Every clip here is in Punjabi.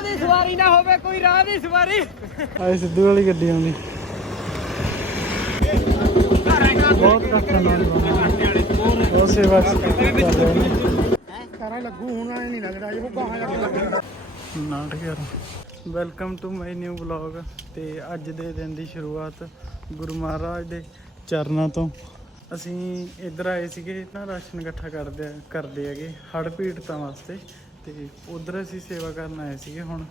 ਰਾਹ ਦੀ ਸਵਾਰੀ ਨਾ ਹੋਵੇ ਕੋਈ ਰਾਹ ਦੀ ਸਵਾਰੀ। ਆਏ ਸਿੱਧੂ ਵਾਲੀ ਗੱਡੀ ਆਉਂਦੀ। ਬਹੁਤ ਵਾਲੀ ਬਹੁਤ ਸੇਵਾ ਕਰ ਲੱਗੂ ਹੁਣ ਐ ਨਹੀਂ ਲੱਗਦਾ ਜੇ ਉਹ ਗਾਹਾਂ ਜਾ ਕੇ ਲੱਗਣਾ ਨਾਟਕ ਯਾਰ welcome to my new vlog ਤੇ ਅੱਜ ਦੇ ਦਿਨ ਦੀ ਸ਼ੁਰੂਆਤ ਗੁਰੂ ਮਹਾਰਾਜ ਦੇ ਚਰਨਾਂ ਤੋਂ। ਅਸੀਂ ਇੱਧਰ ਆਏ ਸੀਗੇ ਨਾ ਰਾਸ਼ਨ ਇਕੱਠਾ ਕਰਦੇ ਆ- ਕਰਦੇ ਹੈਗੇ ਹੜ੍ਹ ਪੀੜਤਾਂ ਵਾਸਤੇ। ਤੇ ਉਧਰ ਅਸੀਂ ਸੇਵਾ ਕਰਨ ਆਏ ਸੀਗੇ ਹੁਣ,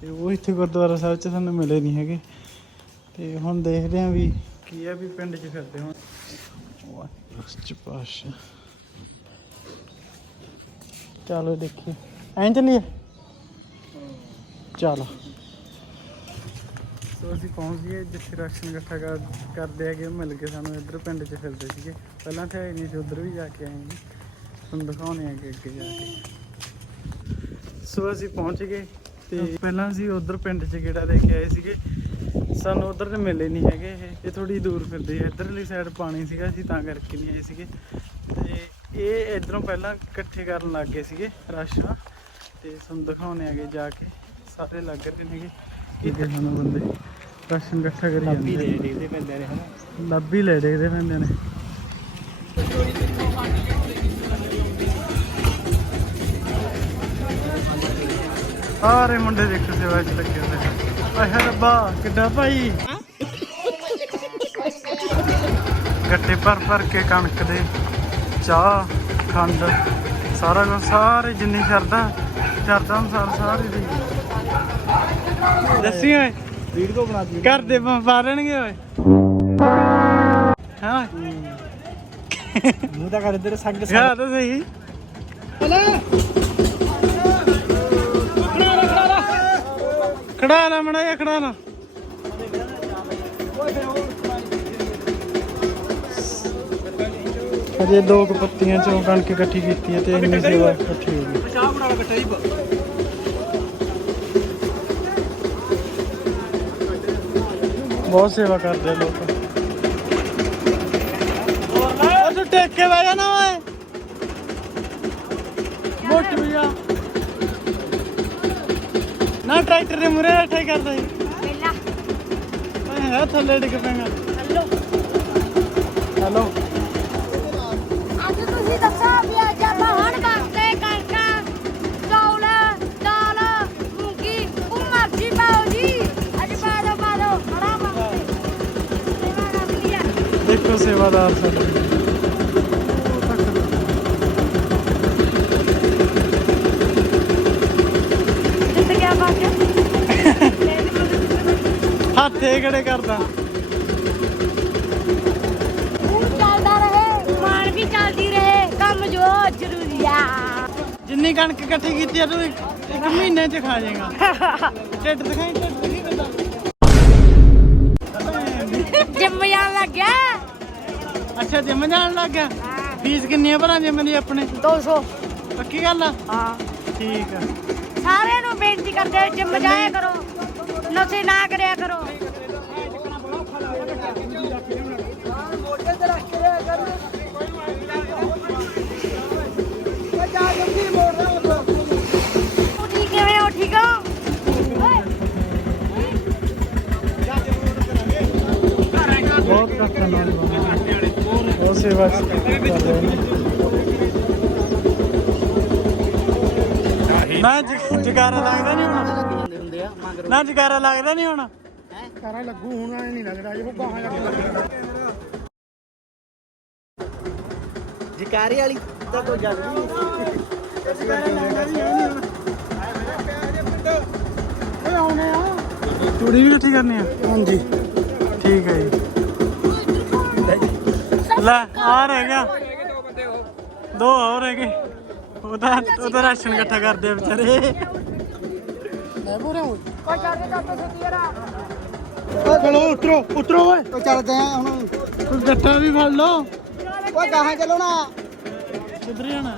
ਤੇ ਉਹ ਇੱਥੇ ਗੁਰਦੁਆਰਾ ਸਾਹਿਬ 'ਚ ਸਾਨੂੰ ਮਿਲੇ ਨਹੀਂ ਹੈਗੇ। ਤੇ ਹੁਣ ਦੇਖਦੇ ਆਂ ਵੀ ਕੀ ਆ, ਵੀ ਪਿੰਡ 'ਚ ਫਿਰਦੇ ਹੁਣ। ਵਾਹਿਗੁਰੂ ਸੱਚੇ ਚਲੋ ਦੇਖੀਏ। ਐਂ ਚੱਲੀਏ? ਚਲ। ਸੋ ਅਸੀਂ ਪਹੁੰਚ ਗਏ, ਜਿੱਥੇ ਰਾਸ਼ਨ ਇਕੱਠਾ ਕਰ, ਕਰਦੇ ਹੈਗੇ, ਉਹ ਮਿਲ ਕੇ ਸਾਨੂੰ। ਇੱਧਰ ਪਿੰਡ 'ਚ ਫਿਰਦੇ ਸੀਗੇ। ਪਹਿਲਾਂ ਤਾਂ ਹੈ ਨਹੀਂ ਸੀ, ਉੱਧਰ ਵੀ ਜਾ ਕੇ ਆਏ ਜੀ ਤੁਹਾਨੂੰ ਦਿਖਾਉਣੇ ਆ ਅੱਗੇ ਅੱਗੇ ਜਾ ਕੇ। ਸੋ ਅਸੀਂ ਪਹੁੰਚ ਗਏ ਤੇ ਪਹਿਲਾਂ ਅਸੀਂ ਉੱਧਰ ਪਿੰਡ 'ਚ ਗੇੜਾ ਦੇ ਕੇ ਆਏ ਸੀਗੇ। ਸਾਨੂੰ ਉੱਧਰ ਤੇ ਮਿਲੇ ਨਹੀਂ ਹੈਗੇ ਇਹ ਇਹ ਥੋੜੀ ਦੂਰ ਫਿਰਦੇ ਆ। ਇੱਧਰਲੀ ਸਾਈਡ ਪਾਣੀ ਸੀਗਾ ਅਸੀਂ ਤਾਂ ਕਰਕੇ ਨਹੀਂ ਆਏ ਸੀਗੇ। ਤੇ ਇਹ ਇਧਰੋਂ ਪਹਿਲਾਂ ਇਕੱਠੇ ਕਰਨ ਲੱਗ ਗਏ ਸੀਗੇ ਰਾਸ਼ਨ ਤੇ ਤੁਹਾਨੂੰ ਦਿਖਾਉਣੇ ਆਗੇ ਜਾ ਕੇ ਸਾਰੇ ਲੱਗ ਰਹੇ ਨੇਗੇ। ਕਿਤੇ ਸਾਨੂੰ ਬੰਦੇ ਰਾਸ਼ਨ ਇਕੱਠਾ ਕਰੀ ਜਾਂਦੇ ਨੇ। ਦੇਖਦੇ ਪੈਂਦੇ ਨੇ ਹਨਾ? ਲੱਭੀ ਲੈ ਦੇਖਦੇ ਪੈਂਦੇ ਨੇ। ਸਾਰੇ ਮੁੰਡੇ ਦੇਖੋ ਸੇਵਾ ਚ ਲੱਗੇ ਹੋਏ ਆਹ ਰੱਬਾ ਕਿੱਡਾ ਭਾਈ। ਗੱਟੇ ਭਰ ਭਰ ਕੇ ਕਣਕ ਦੇ ਚਾਹ ਖੰਡ ਸਾਰਾ ਕੁਝ ਸਾਰੇ ਜਿੰਨੀ ਸ਼ਰਦਾ ਸ਼ਰਦਾ ਅਨੁਸਾਰ ਸਾਰੇ ਦੇ। ਦੱਸੀ ਓਏ ਵੀਡੀਓ ਬਣਾ ਦੀ ਘਰ ਦੇ ਓਏ। ਹਾਂ। ਮੂੰਹ ਕਰ ਇੱਧਰ ਸੰਗ ਖਾ ਤਾਂ ਸਹੀ। ਖੜਾ ਨਾ ਮੜਾ ਜਾ ਖੜਾ ਨਾ। ਅਜੇ ਦੋ ਕੁ ਪੱਤੀਆਂ ਚੋਂ ਕਣਕ ਇਕੱਠੀ ਕੀਤੀ ਹੈ ਤੇ ਇੰਨੀ ਸੇਵਾ ਇਕੱਠੀ ਹੋ ਗਈ ਬਣਾ ਬਹੁਤ ਸੇਵਾ ਕਰਦੇ ਲੋਕ। ਉਹ ਟੇਕ ਕੇ ਬਹਿ ਜਾ ਨਾ ਟਰੈਕਟਰ ਦੇ ਮੁਰੇ ਬੈਠੇ ਕਰਦਾ ਸੀ ਪਹਿਲਾਂ। ਓਏ ਹੈ ਥੱਲੇ ਡਿੱਗ ਪੈਗਾ ਹੈਲੋ ਅੱਜ ਤੁਸੀਂ ਦੱਸੋ ਵੀ ਅੱਜ ਆਪਾਂ ਹਣ ਵਾਸਤੇ ਕਣਕਾਂ ਚੌਲ ਦਾਲ ਮੂੰਗੀ ਉਹ ਮਰਜ਼ੀ ਪਾਓ ਜੀ। ਅੱਜ ਪਾ ਦੋ ਪਾ ਦੋ ਬੜਾ ਵਾਸਤੇ ਸੇਵਾ ਕਰਦੀ ਆ। ਦੇਖੋ ਸੇਵਾਦਾਰ ਸਾਡੇ। ਇਹ ਕਿਹੜੇ ਕਰਦਾ? ਚੱਲਦਾ ਰਹੇ ਮਾਨ ਵੀ ਚੱਲਦੀ ਰਹੇ ਕੰਮ ਜੋ ਜ਼ਰੂਰੀ ਆ। ਜਿੰਨੀ ਕਣਕ ਇਕੱਠੀ ਕੀਤੀ ਆ ਤੂੰ ਇੱਕ ਇੱਕ ਮਹੀਨੇ ਚ ਖਾ ਜਾਏਗਾ। ਢਿੱਡ ਦਿਖਾਈ ਢਿੱਡ ਦਿਖਾਈ ਕਿੱਦਾਂ? ਜਿੰਮ ਜਾਣ ਲੱਗ ਗਿਆ। ਅੱਛਾ ਜਿਮ ਜਾਣ ਲੱਗ ਗਿਆ? ਫੀਸ ਕਿੰਨੀ ਆ ਭਰਾ ਜਿਮ ਦੀ ਆਪਣੇ? 200 ਪੱਕੀ ਗੱਲ ਆ? ਹਾਂ। ਠੀਕ ਆ। ਸਾਰਿਆਂ ਨੂੰ ਬੇਨਤੀ ਕਰਦੇ ਆ, ਜਿੰਮ ਜਾਇਆ ਕਰੋ। ਨਸ਼ੇ ਨਾ ਕਰਿਆ ਕਰੋ। ਰਹੇ ਨੇ ਜ- ਜਗਾਰਾ ਲੱਗਦਾ ਨਹੀਂ ਹੁਣ? ਹੁੰਦੇ ਆ ਮਗਰ ਨਾ ਜਗਾਰਾ ਲੱਗਦਾ ਨਹੀਂ ਹੁਣ? ਕਰਾਂ ਲੱਗੂ ਹੁਣ ਐ ਨਹੀਂ ਲੱਗਦਾ ਜੇ ਉਹ ਜਿਕਾਰੀ ਵਾਲੀ ਤਾਂ ਕੋਈ ਗੱਲ ਨਹੀਂ ਚੂੜੀ ਵੀ ਇਕੱਠੀ ਕਰਨੀ ਆ? ਹਾਂਜੀ। ਠੀਕ ਹੈ ਜੀ। ਲੈ ਆ ਰਹਿ ਗਿਆ। ਦੋ ਹੋਰ ਰਹਿ ਗਏ ਉਹਦਾ ਉਹਦਾ ਰਾਸ਼ਨ ਇਕੱਠਾ ਕਰਦੇ ਆ ਵਿਚਾਰੇ। ਮੈਂ ਬੋਰਿਆ ਹਾਂ ਕੋਈ ਚੱਲ ਕੇ ਛੇਤੀ ਯਾਰਾ ਚਲੋ ਉਤਰੋ ਉਤਰੋ ਓਏ। ਉਹ ਚੱਲਦੇ ਆ ਹੁਣ। ਕੋਈ ਗੱਟਾ ਵੀ ਫੜ ਲਓ। ਓਏ ਗਾਹਾਂ ਚੱਲੋ ਨਾ। ਕਿੱਧਰ ਜਾਣਾ?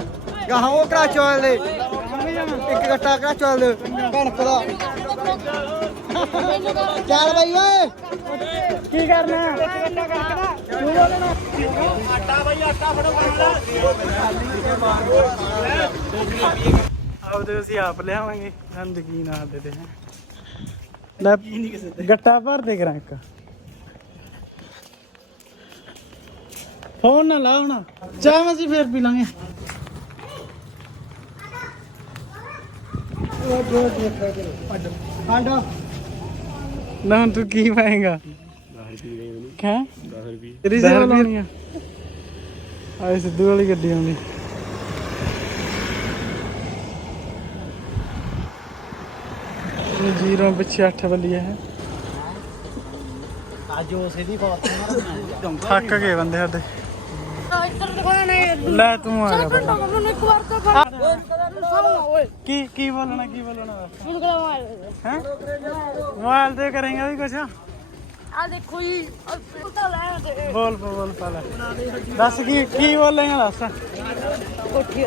ਗਾਹਾਂ ਉਹ ਕਰਾ ਚੋਲ ਦੇ ਇੱਕ ਗੱਟਾ ਕਰਾ ਚੋਲ ਦੇ ਕਣਕ ਦਾ ਚੱਲ ਬਈ ਓਏ। ਕੀ ਕਰਨਾ? ਆਪਦੇ ਅਸੀਂ ਆਪ ਲਿਆਵਾਂਗੇ। ਸਾਨੂੰ ਯਕੀਨ ਆ ਦੇ ਤੇ ਹੈ। ਲੈ ਗੱਟਾ ਭਰ ਦੇ ਕਰਾਂ ਇੱਕ। ਫੋਨ ਨਾ ਲਾ ਹੁਣ। ਚਾਹ ਅਸੀਂ ਫੇਰ ਪੀ ਲਾਂਗੇ। ਨਾ ਤੂੰ ਕੀ ਪਾਏਗਾ? ਕਿਆ? 10 ਰੁਪਏ। ਤੇਰੀ ਸੇਵਾ ਲਾਉਣੀ ਆ। ਆਏ ਸਿੱਧੂ ਵਾਲੀ ਗੱਡੀ ਆਉਂਦੀ। ਇਹ ਜੀਰੋ ਪਿੱਛੇ 8 ਬੱਲੀਆਂ ਹੈ ਅੱਜ ਉਸੇ ਦੀ ਬਾਤ ਥੱਕ ਗਏ ਬੰਦੇ ਸਾਡੇ। ਇੱਧਰ ਦਿਖਾਇਆ ਨਹੀਂ ਲੈ ਤੂੰ ਆ ਜਾ ਪਿੰਡੋਂ ਮੈਨੂੰ ਇੱਕ ਵਾਰ ਤਾਂ ਸਾਉਂ ਓਏ ਕੀ ਕੀ ਬੋਲਣਾ ਕੀ ਬੋਲਣਾ? ਹੁਣ ਹੈ? ਮੋਬਾਈਲ ਤੇ ਕਰੇਗਾ ਵੀ ਕੁਛ? ਆ ਦੇਖੋ ਜੀ ਤਾਂ ਲੈ ਤੇ ਬੋਲ ਬੋਲ ਬੋਲ ਪਹਿਲਾਂ ਦੱਸ ਕੀ ਕੀ ਬੋਲੇਗਾ ਦੱਸ। ਕੋਠੀ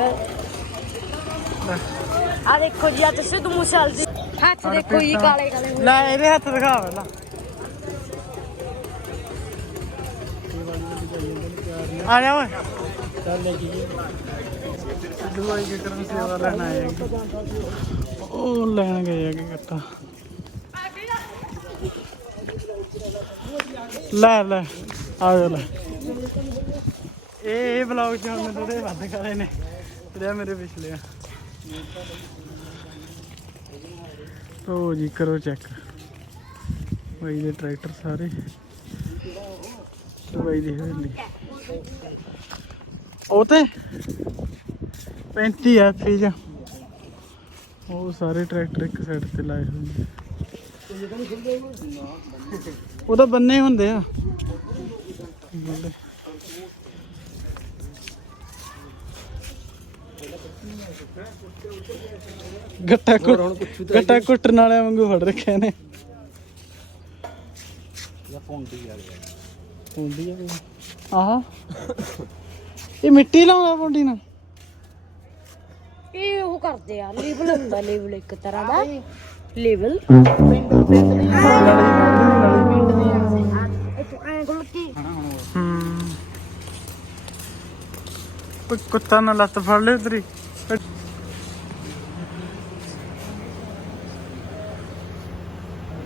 ਆ ਦੇਖੋ ਜੀ ਆ ਤੇ ਸਿੱਧੂ ਮੂਸੇਵਾਲ ਦੀ ਹੱਥ ਦੇਖੋ ਜੀ ਕਾਲੇ ਕਾਲੇ। ਲੈ ਇਹਦੇ ਹੱਥ ਦਿਖਾ ਪਹਿਲਾਂ। ਆ ਜਾ ਓਏ। ਦਵਾਈ ਕੇ ਕਰਨ ਸੇਵਾ ਲੈਣ ਆਏ। ਉਹ ਲੈਣ ਗਏ ਕੱਟਾ। ਲੈ ਲੈ, ਆ ਜਾ, ਲੈ। ਇਹ ਇਹ ਚ ਹੁਣ ਥੋੜੇ ਵੱਧ ਕਰੇ ਨੇ, ਜਿਹੜੇ ਮੇਰੇ ਪਿਛਲੇ ਆ। ਉਹ ਜੀ, ਕਰੋ ਚੈੱਕ ਬਾਈ ਦੇ ਟਰੈਕਟਰ ਸਾਰੇ। ਤੇ ਬਾਈ ਦੀ ਹਵੇਲੀ ਉਹ ਤੇ 35 ਆ ਫੀਜ ਉਹ ਸਾਰੇ ਟਰੈਕਟਰ ਇੱਕ ਸਾਈਡ ਤੇ ਲਾਏ ਹੋਏ ਨੇ। ਉਹ ਤਾਂ ਬੰਨੇ ਹੁੰਦੇ ਆ। ਗੱਟਾ ਕੁੱਟ ਗੱਟਾ ਕੁੱਟਣ ਵਾਲਿਆਂ ਵਾਂਗੂ ਫੜ ਰੱਖਿਆ ਨੇ ਹੁੰਦੀ ਆ ਕੋਈ। ਆਹਾ। ਇਹ ਮਿੱਟੀ ਲਾਉਂਦਾ ਪੌਂਡੀ ਨਾਲ? ਇਹ ਉਹ ਕਰਦੇ ਆ ਲੇਬਲ ਹੁੰਦਾ ਲੇਬਲ ਇੱਕ ਤਰ੍ਹਾਂ ਦਾ। ਲੇਬਲ ਇੱਕ ਐਂ ਗੁਲ ਕੀ ਹੂੰ ਕੋਈ ਕੁੱਤਾ ਨਾ ਲੱਤ ਫੜ ਲੈ ਤੇਰੀ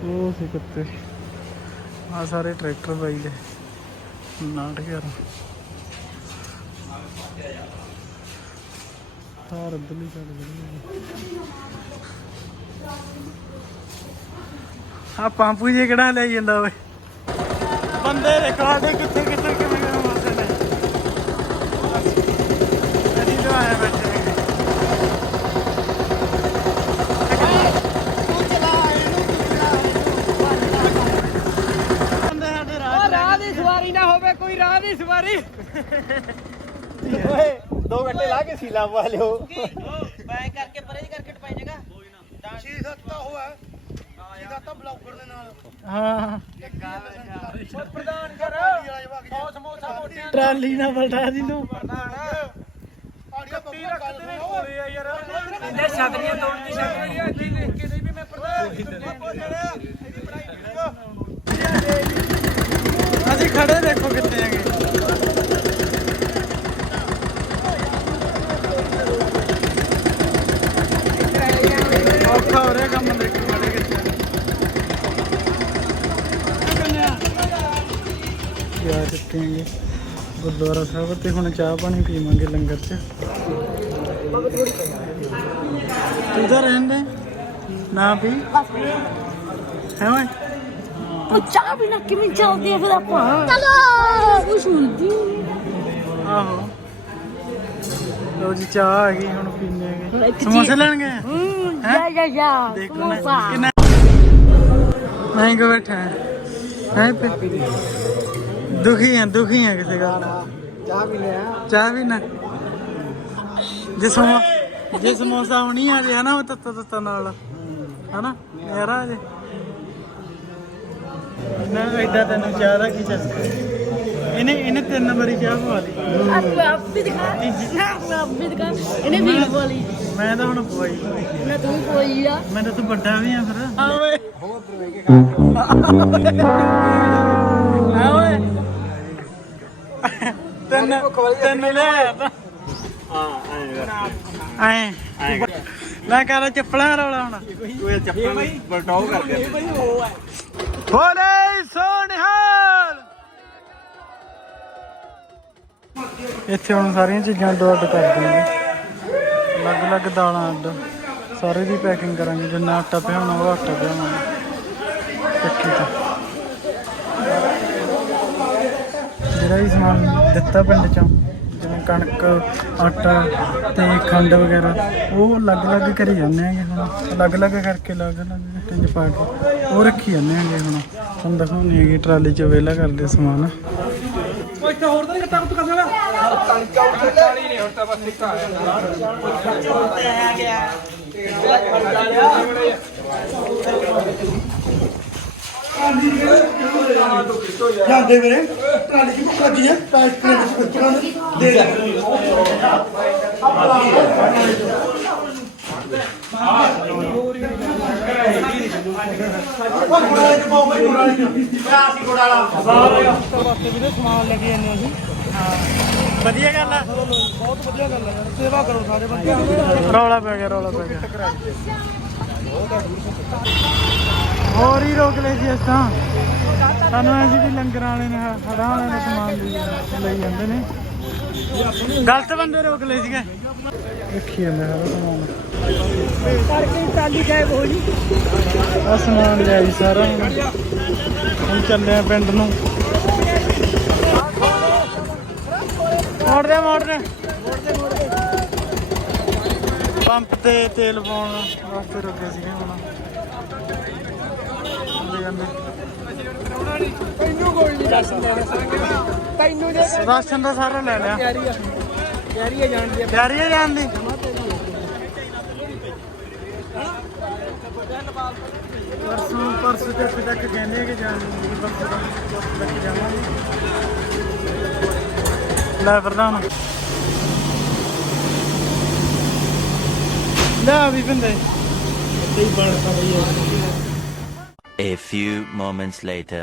ਉਹ ਸੀ ਕੁੱਤੇ। ਆ ਸਾਰੇ ਟਰੈਕਟਰ ਬਾਈ ਦੇ। ਨਾਟ ਗਿਆ ਸਾਰ ਦਿੱਲੀ ਚੱਲ ਗਈ ਆ ਪੰਪੂ ਜੀ ਕਿਹੜਾ ਲੈ ਜਾਂਦਾ ਓਏ। ਬੰਦੇ ਰਿਕਾਰਡ ਕਿੱਥੇ ਕਿੱਥੇ ਕਿਵੇਂ ਕਿਵੇਂ ਮਾਰਦੇ ਨੇ ਅਸੀਂ ਤਾਂ ਰਾਹ ਦੀ ਸਵਾਰੀ ਨਾ ਹੋਵੇ ਕੋਈ ਰਾਹ ਦੀ ਸਵਾਰੀ ਓਏ ਦੋ ਘੰਟੇ ਲਾ ਕੇ ਸੀਲਾ ਪਾ ਲਿਓ ਬੈ ਕਰਕੇ ਪਰੇ ਦੀ ਕਰਕੇ ਟਪਾਈ ਜਗਾ ਹਾਂ ਪ੍ਰਧਾਨ ਕਰ ਸਮੋਸਾ ਮੋਟੀ ਟਰਾਲੀ ਨਾ ਬਲਟਾ ਦੀ ਨੂੰ ਇਹਦੇ ਸ਼ਕਲੀਆਂ ਤੋੜ ਦੀ ਸ਼ਕਲੀਆਂ ਇੱਥੇ ਲਿਖ ਕੇ ਦੇ ਵੀ ਮੈਂ ਪ੍ਰਧਾਨ ਅਸੀਂ ਖੜੇ ਦੇਖੋ ਕਿੱਥੇ ਹੈਗੇ ਔਖਾ ਹੋ ਰਿਹਾ ਕੰਮ ਦੇਖੋ ਖੜੇ ਕਿੱਥੇ ਯਾ ਚੱਕਾਂਗੇ ਗੁਰਦੁਆਰਾ ਸਾਹਿਬ ਤੇ ਹੁਣ ਚਾਹ ਪਾਣੀ ਪੀਵਾਂਗੇ ਲੰਗਰ 'ਚ ਤੂੰ ਤਾਂ ਰਹਿੰਦੇ? ਨਾ ਪੀ। ਹੈ ਓਏ। ਉਹ ਚਾਹ ਵੀ ਨਾ ਕਿਵੇਂ ਚੱਲਦੀ ਆ ਫਿਰ ਆਪਾਂ? ਚਲੋ। ਕੁਛ ਹੁੰਦੀ। ਆਹੋ। ਲੋ ਜੀ ਚਾਹ ਆ ਗਈ ਹੁਣ ਪੀਨੇ ਹੁਣ ਹੈਗੇ ਸਮੋਸੇ ਚੀਜ਼- ਲੈਣਗੇ? ਹੂੰ ਜਾ ਜਾ ਜਾ ਦੇਖੋ ਸਮੋਸਾ। ਕਿੰਨਾ ਮਹਿੰਗਾ ਬੈਠਾ ਹੈ। ਹੈ ਤੇ? ਦੁਖੀ ਹੈ ਦੁਖੀ ਹੈ ਕਿਸੇ ਗੱਲ ਦਾ ਚਾਹ ਵੀ ਲਿਆ। ਚਾਹ ਵੀ ਨਾ। ਜੇ ਸਮੋ ਜੇ ਸਮੋਸਾ ਹੋਣੀ ਆ ਜੇ ਹਨਾ ਉਹ ਤੱਤਾ ਤੱਤਾ ਨਾਲ। ਹਨਾ ਯਾਰ ਜੇ। ਨਾ ਇਦਾਂ ਤੈਨੂੰ ਚਾਹ ਦਾ ਕੀ ਚੱਕਰ? ਇਹਨੇ ਇਹਨੇ ਤਿੰਨ ਵਾਰੀ ਚਾਹ ਪਵਾ ਲਈ। ਆਪ ਆਪ ਵੀ ਦਿਖਾ ਨਾ ਆਪ ਵੀ ਦਿਖਾ। ਇਹਨੇ ਵੀ ਬੋਲੀ ਮੈਂ ਤਾਂ ਹੁਣ ਪਵਾਈ। ਨਾ ਤੂੰ ਕੋਈ ਆ। ਮੈਂ ਤਾਂ ਤੂੰ ਵੱਡਾ ਵੀ ਆ ਫਿਰ। ਆ ਓਏ ਆ ਓਏ ਤਿੰਨ ਤਿੰਨ ਲੈ। ਹਾਂ। ਆਏ। ਮੈਂ ਕਹਿੰਦਾ ਚੱਪਲਾਂ ਰੌਲਾ ਹੁਣ। ਕੋਈ ਚੱਪਲ ਬਲਟਾਓ ਕਰ ਬੋਲੇ ਸੋਨਿਹਾਲ। ਇੱਥੇ ਹੁਣ ਸਾਰੀਆਂ ਚੀਜ਼ਾਂ ਅੱਡੋ ਅੱਡ ਕਰ ਦਿਆਂਗੇ। ਅਲੱਗ-ਅਲੱਗ ਦਾਲਾਂ ਅੱਡ। ਸਾਰੇ ਦੀ ਪੈਕਿੰਗ ਕਰਾਂਗੇ ਜਿੰਨਾ ਆਟਾ ਪਿਆਉਣਾ ਉਹ ਆਟਾ ਪਿਆਵਾਂਗੇ ਚੱਕੀ ਤੋਂ। ਜਿਹੜਾ ਵੀ ਸਮਾਨ ਦਿੱਤਾ ਪਿੰਡ ਚੋਂ। ਕਣਕ, ਆਟਾ ਤੇ ਖੰਡ ਵਗੈਰਾ, ਉਹ ਅਲੱਗ-ਅਲੱਗ ਕਰੀ ਜਾਂਦੇ ਆਂਗੇ ਹੁਣ। ਅਲੱਗ-ਅਲੱਗ ਕਰਕੇ ਅਲੱਗ-ਅਲੱਗ ਗੱਟੇ 'ਚ ਪਾ ਕੇ ਉਹ ਰੱਖੀ ਜਾਂਦੇ ਆਂਗੇ ਹੁਣ। ਤੁਹਾਨੂੰ ਦਿਖਾਉਣੀ ਹੈਗੀ ਟਰਾਲੀ 'ਚ ਵੇਲਾ ਕਰਦੇ ਸਮਾਨ। ਉਹ ਇੱਥੇ ਹੋਰ ਤਾਂ ਨਹੀਂ ਕੱਟਾ ਕੁੱਟ ਕਰਨਾ ਵਾ 40 ਨਹੀਂ ਹੁਣ ਤਾਂ ਬਸ ਇੱਕ ਆਇਆ ਜਾਂਦੇ ਮੇਰੇ ਟਰਾਲੀ ਚ ਮੁੱਕਾ ਹੈ? ਪੈਕ ਕਰੇ ਵਿੱਚ ਬੱਚਿਆਂ ਨੂੰ ਦੇ ਦੇ। ਆ ਹਾਂ ਵਧੀਆ ਗੱਲ ਆ ਬਹੁਤ ਵਧੀਆ ਗੱਲ ਹੈ ਯਾਰ ਸੇਵਾ ਕਰੋ ਸਾਰੇ ਬੰਦੇ ਰੌਲਾ ਪੈ ਗਿਆ ਰੌਲਾ ਪੈ ਗਿਆ। ਹੋਰ ਹੀ ਰੋਕ ਲਏ ਸੀ ਇਸ ਤਾਂ। ਸਾਨੂੰ ਐਂ ਸੀ ਵੀ ਲੰਗਰਾਂ ਵਾਲੇ ਨੇ, ਹੜਾਂ ਵਾਲੇ ਨੇ ਸਮਾਨ ਲਈ ਲਈ ਜਾਂਦੇ ਨੇ। ਗਲਤ ਬੰਦੇ ਰੋਕ ਲਏ ਸੀਗੇ। ਰੱਖੀ ਜਾਂਦੇ ਸਾਰਾ ਸਮਾਨ। ਕਰਕੇ ਟਾਲੀ ਗਾਇਬ ਹੋ ਜੀ ਆ ਸਮਾਨ ਲਿਆ ਜੀ ਸਾਰਾ ਹੁਣ। ਚੱਲੇ ਆ ਪਿੰਡ ਨੂੰ। ਮੋੜ ਦੇ ਮੋੜ ਦੇ ਪੰਪ ਤੇ ਤੇਲ ਪਾਉਣ ਵਾਸਤੇ ਰੁਕੇ ਸੀਗੇ ਹੁਣ। ਤੈਨੂੰ ਕੋਈ ਨਹੀਂ ਦੱਸ ਤੈਨੂੰ ਜੇ ਰਾਸ਼ਨ ਦਾ ਸਾਰਾ ਲੈ ਲਿਆ। ਤਿਆਰੀ ਆ। ਤਿਆਰੀ ਆ ਜਾਣ ਦੀ। ਤਿਆਰੀ ਹੈ ਜਾਣ ਦੀ। ਪਰਸੋਂ ਪਰਸੋਂ ਤੱਕ ਤੱਕ ਕਹਿੰਦੇ ਕਿ ਜਾਣ ਦੀ ਪਰਸੋਂ ਤੱਕ ਜਾਵਾਂਗੇ। ਲੈ ਪ੍ਰਧਾਨ। ਲੈ ਵੀ ਪਿੰਦੇ। A few moments later.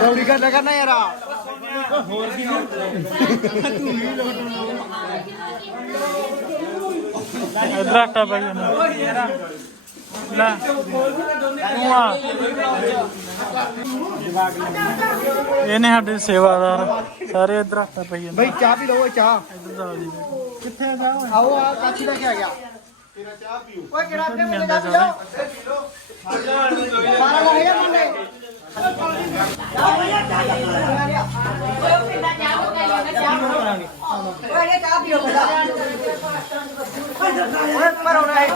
ਰੌੜੀ ਕਰਨਾ ਕਰਨਾ ਯਾਰ ਇਧਰ ਆਟਾ ਪੈ ਜਾਂਦਾ ਲੈ ਤੂੰ ਆ ਇਹਨੇ ਸਾਡੇ ਸੇਵਾਦਾਰ ਸਾਰੇ ਇਧਰ ਆਟਾ ਪਈ ਜਾਂਦਾ ਬਈ ਚਾਹ ਪੀ ਲਓ ਓਏ ਚਾਹ ਇੱਧਰ ਦਾ ਜੀ ਕਿੱਥੇ ਆ ਜਾ ਓਏ ਆਓ ਆ ਕਾਚੀ ਲੈ ਕੇ ਆ ਗਿਆ ਤੇਰਾ ਚਾਹ ਪੀਓ। ਓਏ ਕਿਹੜਾ ਤੇ ਮੁੰਡੇ ਦਾ ਪੀ ਲਓ। ਸਾਰਾ ਲੈ ਗਿਆ ਮੁੰਡੇ? ਓਏ ਪਰ ਹੋਣਾ ਹੈ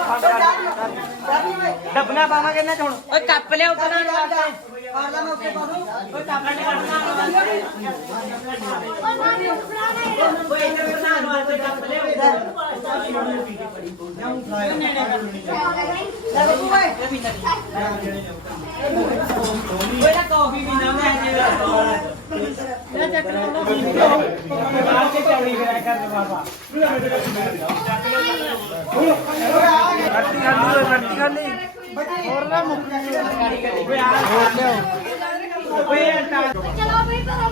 ਡੱਬਣਾ ਪਾਵਾਂਗੇ ਨਾ ਹੁਣ। ਓਏ ਕੱਪ ਲਿਆਓ ਤਾਂ ਪਾਰਲਾ ਮੈਂ ਉੱਤੇ ਪਾ ਦੂੰ। ਓਏ ਟਾਪਾ ਨੇ ਓਏ ਨਾ ਕਾਫੀ ਵੀ ਨਾ ਮੈਂ ਹੋਰ ਲੈ ਮੁੱਕ ਚਲੋ ਵੀ ਕਰੋ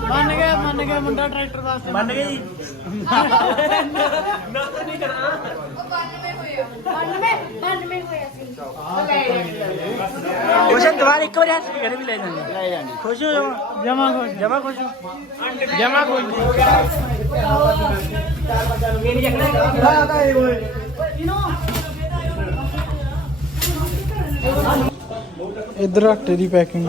ਮੰਨ ਗਿਆ ਮੰਨ ਗਿਆ ਮੁੰਡਾ ਟਰੈਕਟਰ ਵਾਸਤੇ। ਮੰਨ ਗਿਆ ਜੀ। 92 92 ਹੋਇਆ ਸੀ ਕੁਛ ਦੁਬਾਰਾ ਇੱਕ ਵਾਰੀ ਹੱਥ ਕਰੇ ਵੀ ਲੈ ਜਾਂਦੇ। ਲੈ ਜਾਂਦੇ। ਖੁਸ਼ ਹੋ ਜਾਵਾਂ ਜਮਾ ਖੁਸ਼। ਜਮਾ ਖੁਸ਼ ਜਮਾ ਖੁਸ਼। ਇਧਰ ਆਟੇ ਦੀ ਪੈਕਿੰਗ।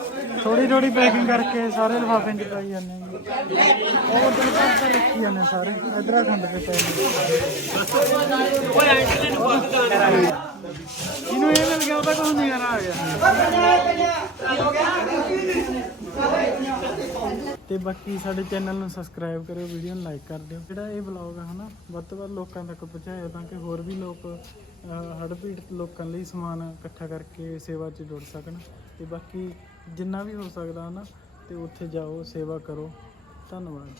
ਥੋੜੀ ਥੋੜੀ ਪੈਕਿੰਗ ਕਰਕੇ ਸਾਰੇ ਲਿਫਾਫੇ ਚ ਪਾਈ ਜਾਂਦੇ ਨੇ ਉਹ ਉਧਰ ਘਰ ਰੱਖੀ ਜਾਂਦੇ ਸਾਰੇ ਇਧਰ ਖੰਡ ਕੇ ਪਏ ਨੇ। ਇਹਨੂੰ ਇਹ ਮਿਲ ਗਿਆ ਉਹਦਾ ਕੁਝ ਨਹੀਂ ਆ ਗਿਆ। ਤੇ ਬਾਕੀ ਸਾਡੇ ਚੈਨਲ ਨੂੰ ਸਬਸਕ੍ਰਾਈਬ ਕਰਿਓ ਵੀਡੀਓ ਨੂੰ ਲਾਈਕ ਕਰ ਦਿਓ। ਜਿਹੜਾ ਇਹ ਵਲੌਗ ਹੈ ਹਨਾ, ਵੱਧ ਤੋਂ ਵੱਧ ਲੋਕਾਂ ਤੱਕ ਪਹੁੰਚਾਇਆ ਤਾਂ ਕਿ ਹੋਰ ਵੀ ਲੋਕ ਹੜ੍ਹ ਪੀੜਤ ਲੋਕਾਂ ਲਈ ਸਮਾਨ ਇਕੱਠਾ ਕਰਕੇ ਸੇਵਾ 'ਚ ਜੁੜ ਸਕਣ। ਤੇ ਬਾਕੀ ਜਿੰਨਾ ਵੀ ਹੋ ਸਕਦਾ ਹੈ ਨਾ ਅਤੇ ਉੱਥੇ ਜਾਓ ਸੇਵਾ ਕਰੋ। ਧੰਨਵਾਦ।